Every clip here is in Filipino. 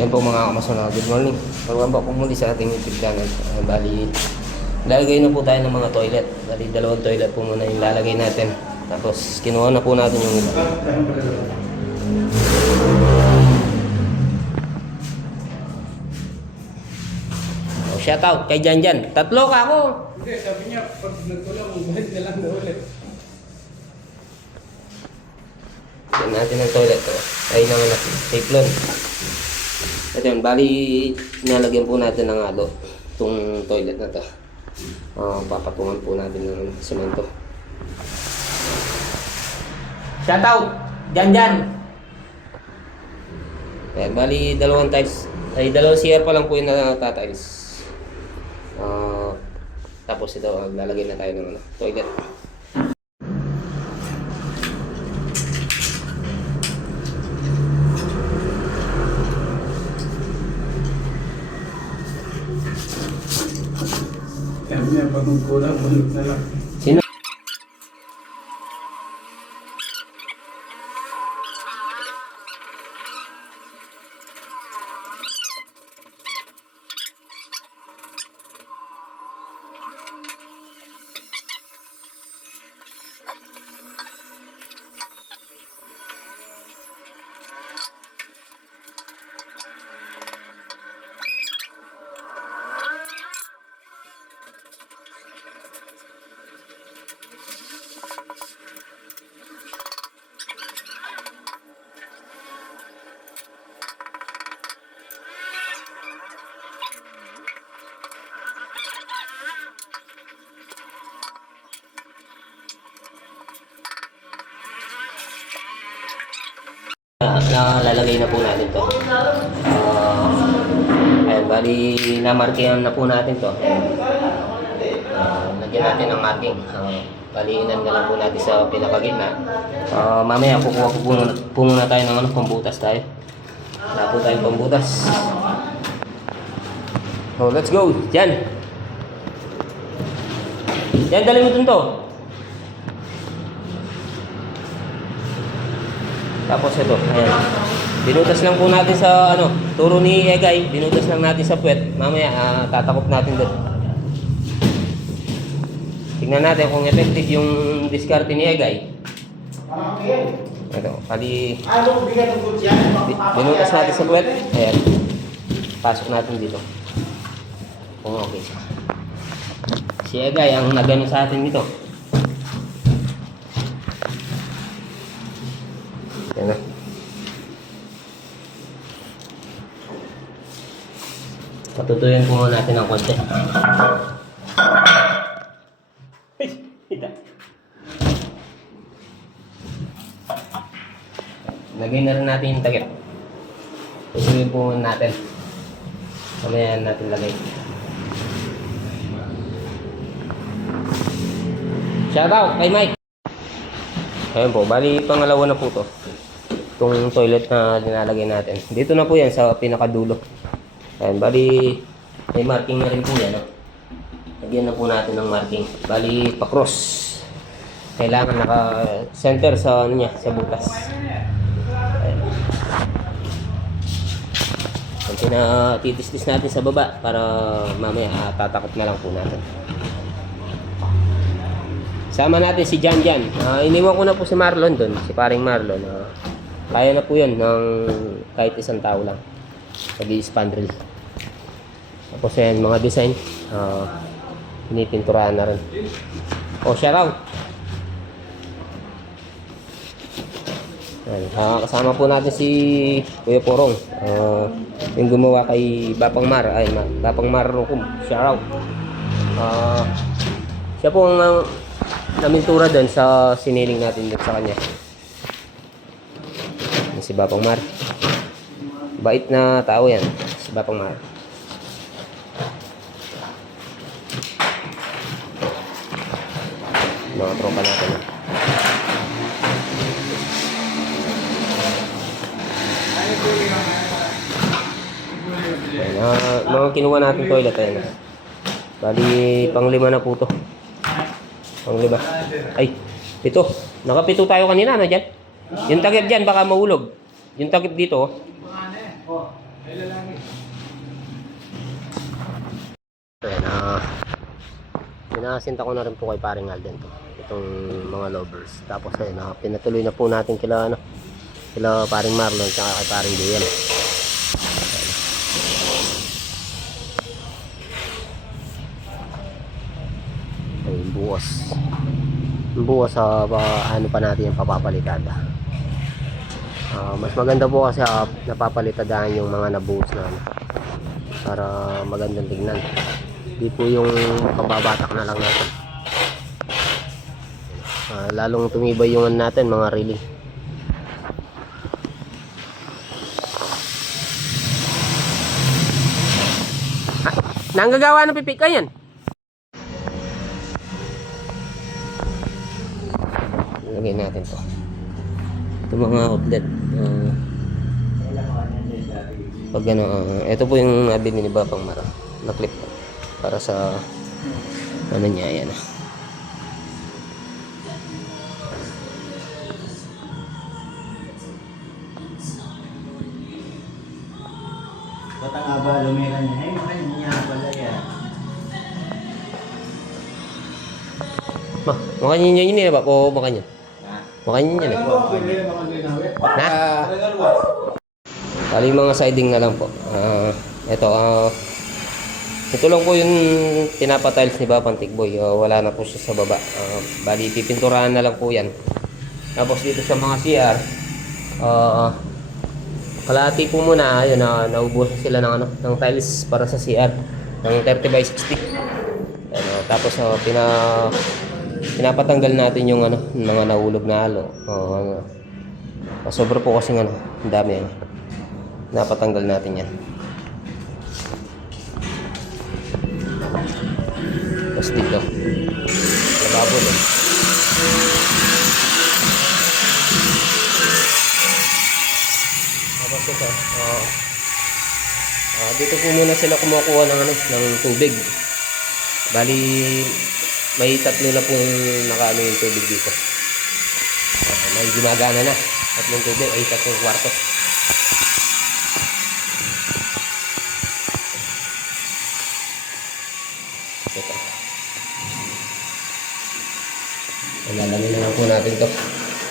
Yan po mga kamasona, good morning. Pagwamba po muli sa ating YouTube channel. Bali, lalagay na po tayo ng mga toilet. Bali, dalawang toilet po muna yung lalagay natin. Tapos, kinuha na po natin yung iba. Oh, shout out kay Janjan. Tatlo ka ako. Hindi, sabi niya, pag nagkulang, balik na lang daw ulit. Yan natin ang toilet ko. Ay naman natin. Teflon. Ito yun, bali, nalagyan po natin ng alo. Itong toilet na to. Papatungan po natin ng semento. Shout out! Janjan! Ayan, bali, dalawang tiles. Ay, dalawang CR pa lang po yung natatiles. Tapos ito, lalagyan na tayo ng toilet. Sabi niya, pag nagkulang, balik na lang. Sino? Nalalagay na po natin to. Ayan, bali namarkingan na po natin to. Lagyan natin ng marking. Bali inan na lang po natin sa pinakagitna. Mamaya kukuha po muna tayo ng pambutas tayo. Wala po tayong pambutas. So let's go. Diyan. Diyan, dali mo dun to. Tapos ito, ayan. Binutas lang po natin sa turo ni Egay, binutas lang natin sa puwet. Mamaya tatakop natin doon. Tingnan natin kung effective yung diskarte ni Egay. Ito, pali binutas natin sa puwet. Ayan. Pasok natin dito. Kung okay siya. Si Egay ang nagano sa atin dito. Ayan na. Patutuyan po muna natin ng konti. Lagay na rin natin yung takip. Patutuyan po muna natin. Mamaya natin lagay. Shout out kay Mike! Ayan po, bali pangalawa na po to. Itong toilet na dinalagay natin. Dito na po yan sa pinakadulo. Ayan, bali may marking na rin po yan. Lagyan na po natin ng marking. Bali pa-cross. Kailangan naka-center sa niya, sa butas. Ayan. Titis-tis natin sa baba para mamaya tatakot na lang po natin. Sama natin si Janjan. Iniwan ko na po si Marlon doon, si paring Marlon. Kaya na po yan ng kahit isang tao lang. Pag-i-spandrel. Tapos yan, mga design. Pinipinturahan na rin. O, shout out! Kasama po natin si Kuya Porong. Yung gumawa kay Bapang Mar. Ay, Bapang Mar Rukum. Shout out! Siya po ang namintura doon sa siniling natin doon sa kanya. Si Bapang Mar. Bait na tao yan. Si Bapang Mar. Mga tropa natin. Mga kinuha natin toilet. Ayan. Bali, pang-5 na po to. Pang-5. Ay, ito. Nakapito tayo kanina, na dyan. Yung takip dyan, baka mahulog. Yung takip dito, Ay, lalaki. Ayan, pinasinta ko na rin po kay paring Alden to. Itong mga lovers. Tapos ayun, pinatuloy na po natin kila kila paring Marlon at kay paring Dian. Ayun, bukas. Bukas ano pa natin yung papapalitada. Mas maganda po kasi napapalitadahan yung mga nabuhos na para magandang tingnan. Di po yung kababatak na lang natin. Lalong tumibay yung natin mga railing. Nanggagawa ng pipika yan. Lagay natin to. Ito mga outlet. Pag ano, ito po yung nabili ni Babang Mara na clip para sa ano niya, yan. Bata nga ba, lumera niya? Ay, makanya niya pala yan. Makanya yun yun ba? O makanya? Ha? Makanya yun Ano ba? Pwede na mga linawin. Na? Ano? Kali mga siding na lang po. Ito lang po yung pinapatiles ni Babang Tikboy. Wala na po siya sa baba. Bali, pipinturahan na lang po yan. Tapos dito sa mga CR, kalahati po muna. Ayun, naubusan sila ng tiles para sa CR. Ng 30 by 60. Ayun, tapos pinapatanggal natin yung mga nahulog na halo. Sobra po kasi ang dami. Napatanggal natin yan. Tapos dito, lababo din. Tapos ito, dito po muna sila kumukuha ng tubig. Bali, may tatlo na pong nakaano yung tubig dito. May gumagana na. Tatlong tubig ay tatlong kwarto. Ito. Alalamin na lang po natin ito.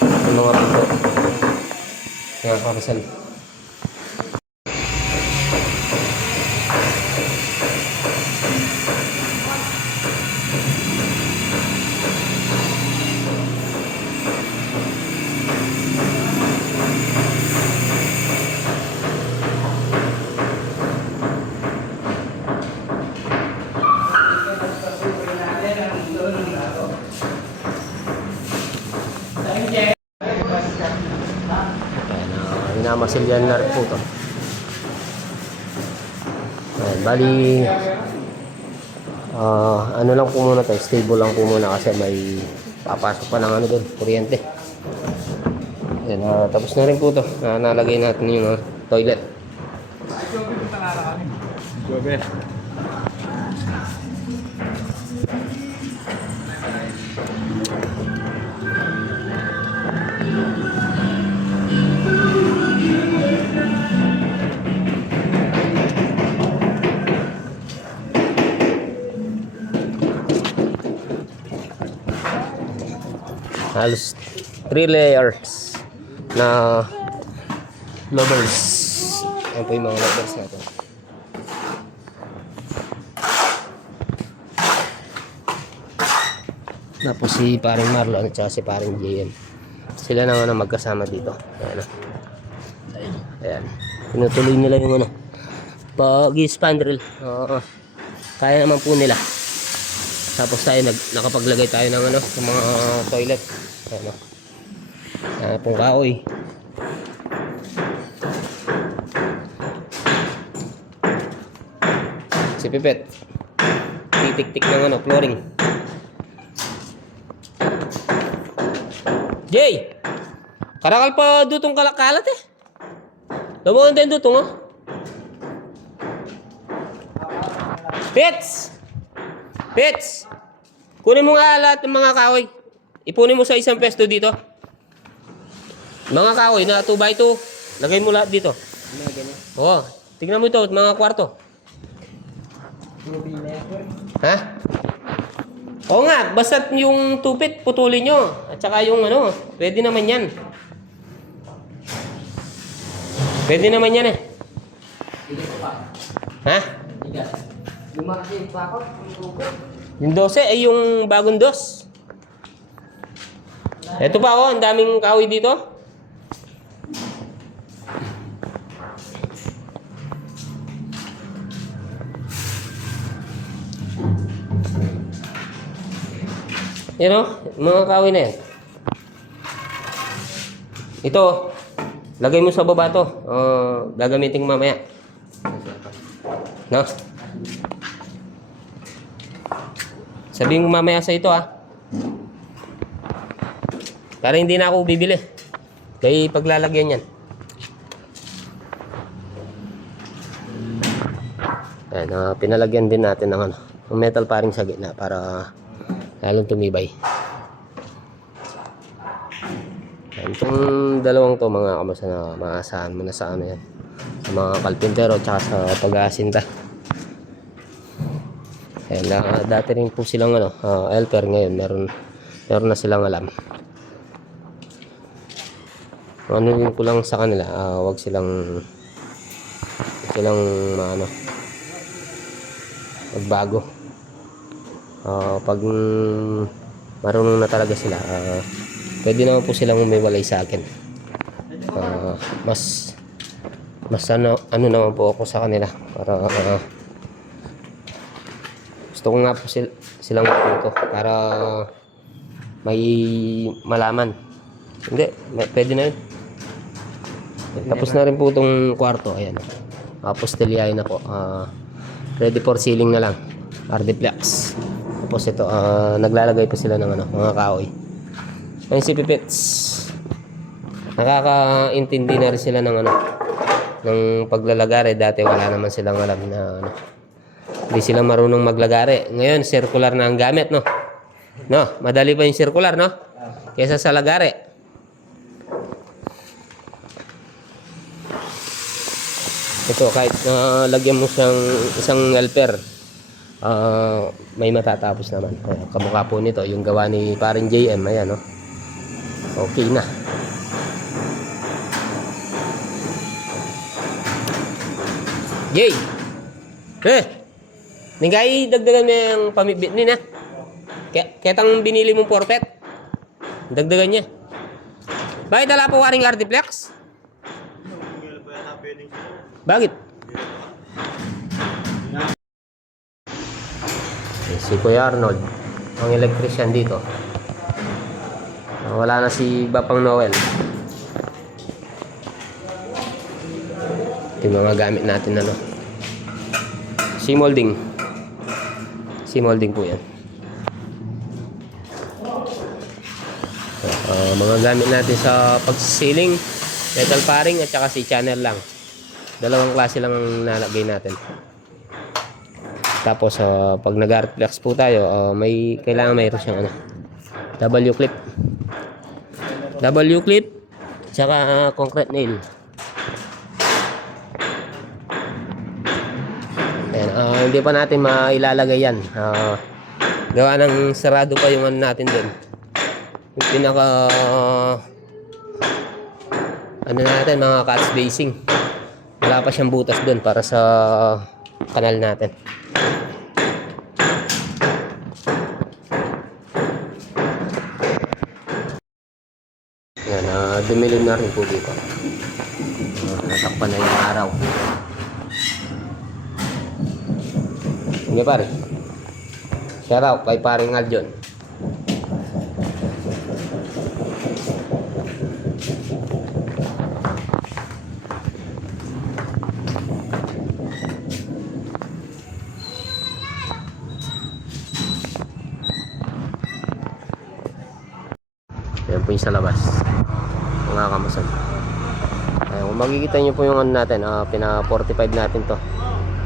Yung mga pito. Mga karasal. Minamasilyan na rin po ito. Ayan, bali ano lang po muna tayo, stable lang po muna kasi may papasok pa ng doon, kuryente. Ayan, tapos na rin po ito. Nalagay natin yung toilet. Ay, Jobe, punta nga kami. Jobe. Halos 3 layers na lovers. Ayan po yung mga lovers natin. Tapos si paring Marlon at saka si paring JM. Sila naman ang magkasama dito. Ayan. Ayan. Tinutuloy nila yung pag-spandrel. Kaya naman po nila. Tapos tayo nakapaglagay tayo ng ng mga toilet. Pong kahoy. Si Pipet. Titik-tik ng flooring. Jay! Karakal pa dutong kalakalat eh. Labuhan tayo dutong oh. Pets! Pets! Kunin mo nga lahat ng mga kahoy. Ipunin mo sa isang pesto dito. Mga kahoy na 2x2. Lagay mo lahat dito. Oo. Tignan mo ito, mga kwarto. Ha? Oo nga, basta yung tupit, putulin nyo. At saka yung ano, pwede naman yan. Pwede naman yan eh. Ha? Yung 12 ay yung bagong dos. Ito pa oh, ang daming kahoy dito. Yan o, mga kahoy na yan. Ito, lagay mo sa baba to. Gagamitin ko mamaya. No? Sabihin ko mamaya sa ito ha. Para hindi na ako bibili. Kaya paglalagyan yan. Ayan, pinalagyan din natin ng ano, ng metal paring sa gitna para lalong tumibay. Ayan, itong dalawang to mga kamasa na maasahan mo na sa ano yan. Sa mga kalpintero at sa pag-aasinta. Ayan, dati rin po silang ano, helper ngayon. Meron na silang alam. Ano yun ko lang sa kanila, wag silang ano, magbago. Pag marunong na talaga sila, pwede naman po silang umiwalay sa akin. Mas ano naman po ako sa kanila para gusto ko nga po silang matuto para may malaman. Hindi, pwede na yun. Tapos na rin po itong kwarto. Ayan. Postelyahin ako. Ready for ceiling na lang. Ardiplex. Tapos ito, naglalagay pa sila ng ano, mga kahoy. Ang si Pipits. Nakakaintindi na rin sila ng ano, ng paglalagare. Dati wala naman silang alam na ano. Hindi sila marunong maglagare. Ngayon, circular na ang gamit, no? No, madali pa yung circular, no? Kesa sa lagare. Ito, kahit lagyan mo siyang isang helper, may matatapos naman. Kamukha po nito, yung gawa ni paring JM. Ayan, no? Okay na. Jay! Ningay, dagdagan mo yung pamibit nina. Ketang binili mong porpet. Dagdagan niya. Bakit wala po waring Ardiplex? Bakit? Si Kuya Arnold, ang electrician dito. Wala na si Bapang Noel. Ito yung mga gamit natin ano. C-molding. C-molding po yan. Mga gamit natin sa pag-sealing, metal paring at saka si channel lang. Dalawang klase lang ang nalagay natin. Tapos pag nag-artflex po tayo, kailangan mayroon siyang ano, W-clip. W-clip tsaka concrete nail. Ayan, hindi pa natin mailalagay yan. Gawa ng sarado pa yung ano natin din. Yung pinaka ano natin, mga cut spacing. Wala pa siyang butas doon para sa kanal natin. Yan, dumilim na rin po dito. Natakpan na yung araw. Hindi pare. Shout out kay paring Aljon. Yan po yung sa labas, mga kamasan. Kung makikita nyo po yung ano natin, pina 45 natin to.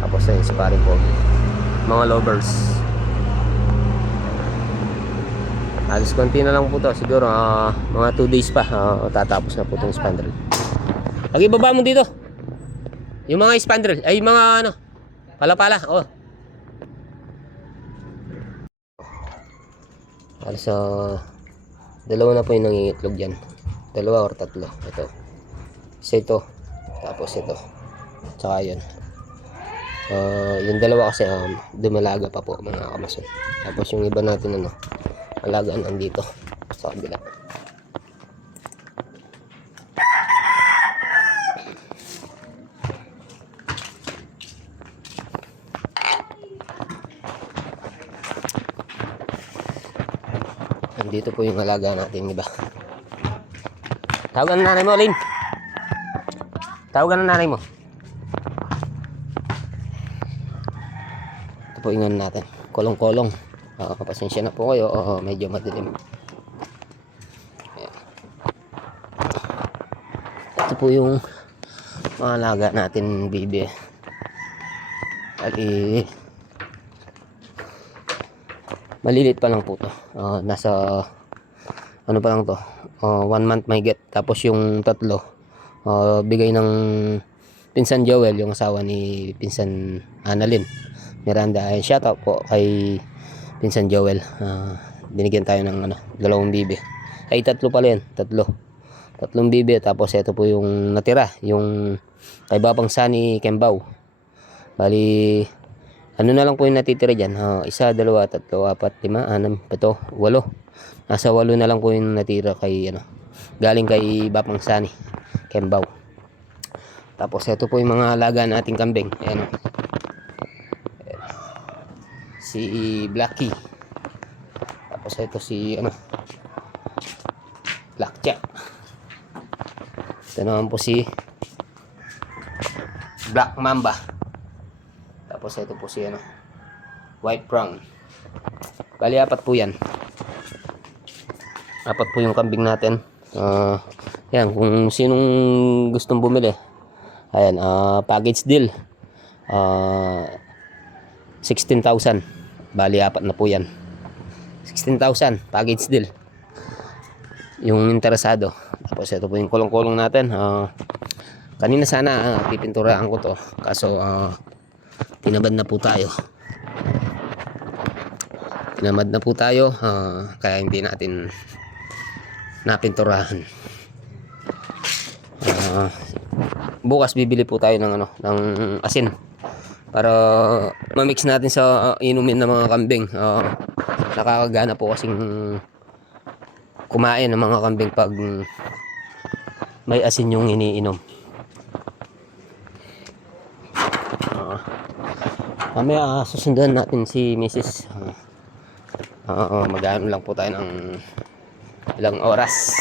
Tapos ayun si paring po, mga lovers. Alas konti na lang po to. Siguro mga 2 days pa tatapos na po itong spandrel. Lagi baba mo dito. Yung mga spandrel, ay mga ano, pala-pala, oh. So, dalawa na po yung nangingitlog dyan. Dalawa or tatlo. Ito. Isa ito. Tapos ito. Tsaka yun. Yung dalawa kasi dumalaga pa po mga kamason. Tapos yung iba natin ano, alagaan andito sa kabila. Andito po yung alaga natin iba. Tawagan na nanay mo, Lin. Tawagan na nanay mo. Ito po yung ano natin. Kolong-kolong. Pasensya na po kayo. Medyo madilim. Ayan. Ito po yung mga alaga natin, bibi. Malilit pa lang po to. Nasa ano pa lang to, 1 month may get. Tapos yung tatlo bigay ng Pinsan Joel, yung asawa ni Pinsan Annalyn Miranda. Ay shout out po kay Pinsan Joel. Binigyan tayo ng ano, 2 bibi. Ay tatlo pala yan, tatlong bibi. Tapos ito po yung natira, yung kay Babang Sani Kembaw. Bali ano na lang po yung natitira dyan. 1, 2, 3, 4, 5, 6, 7, 8. Nasa 8 na lang po yung natira kay ano, galing kay Babang Sani Kembaw. Tapos ito po yung mga alaga nating kambing. Ayan. Si Blacky. Tapos ito si ano, Blackjack. Ito naman po si Black Mamba. Tapos ito po si ano, White Brown. Bali 4 po yan. 4 po yung kambing natin. Yan, kung sinong gustong bumili, ayan, package deal, 16,000. Bali 4 na po yan. 16,000 package deal yung interesado. Tapos ito po yung kulong-kulong natin. Kanina sana pipinturahan ko to, kaso tinamad na po tayo. Kaya hindi natin napinturahan. Bukas bibili po tayo ng ano, ng asin para ma-mix natin sa inumin ng mga kambing. Nakakagana po kasing kumain ng mga kambing pag may asin yung iniinom. Mamaya susundan natin si Mrs. Mag-ano lang po tayo ng ilang oras.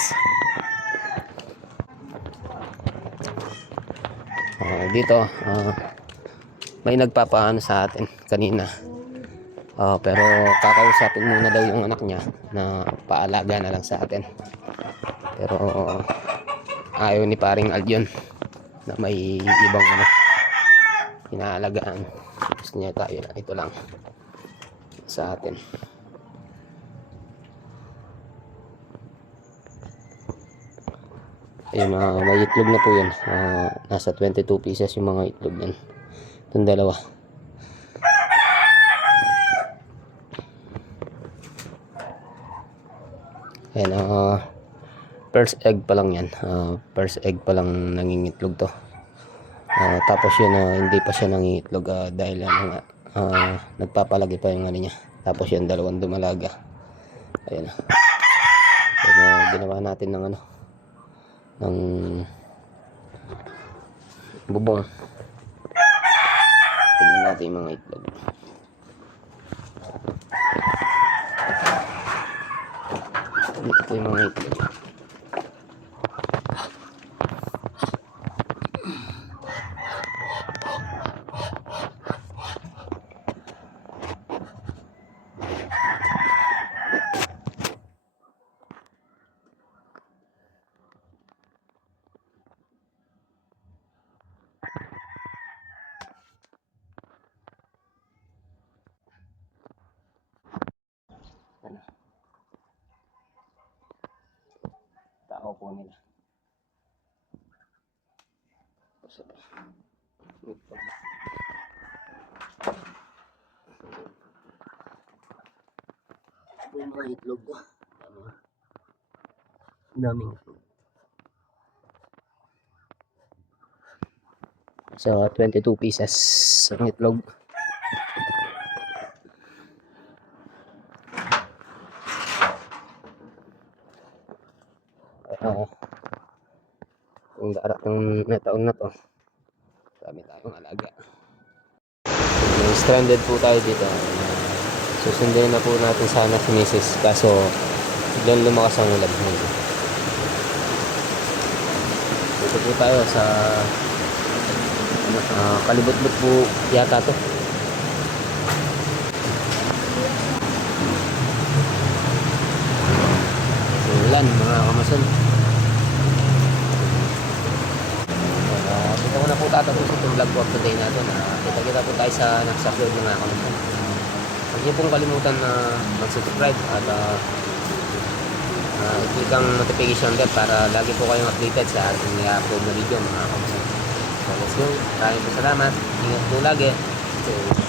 Dito may nagpapaano sa atin kanina, pero kakausapin muna daw yung anak niya na paalaga na lang sa atin. Pero ayaw ni paring Aljon na may ibang ano inaalagaan. Gusto niya tayo na ito lang sa atin. Ayun, may itlog na po yan. Nasa 22 pieces yung mga itlog yan. Itong dalawa. Ayan, first egg pa lang yan. First egg pa lang nangingitlog to. Tapos yun, hindi pa siya nangingitlog dahil ano nga, nagpapalagi pa yung ano niya. Tapos yun, 2 dumalaga. Ayan. Ginawa natin ng ano, ng bubong. Tignan natin yung mga itlog. Ito yung mga itlog. Tao po nila. Ito yung mga itlog ko. Daming itlog. So, 22 pieces ang itlog. Kung darating na taon na to, dami tayong alaga. May stranded po tayo dito. Susundin na po natin sana si Mrs. Kaso, biglang lumakas ang ulan. Dito po tayo sa Kalibot-bot po yata to. Ulan mga kamason. Dito ko na po tatapusin itong vlog po today natin. Kita-kita po tayo sa next upload ng mga kamason. Huwag niyo pong kalimutan na mag-subscribe at i-click ang notification bell para lagi po kayong updated sa ating i-upload na video mga kamason. So let's go. Maraming po salamat. Ingat po lagi. So,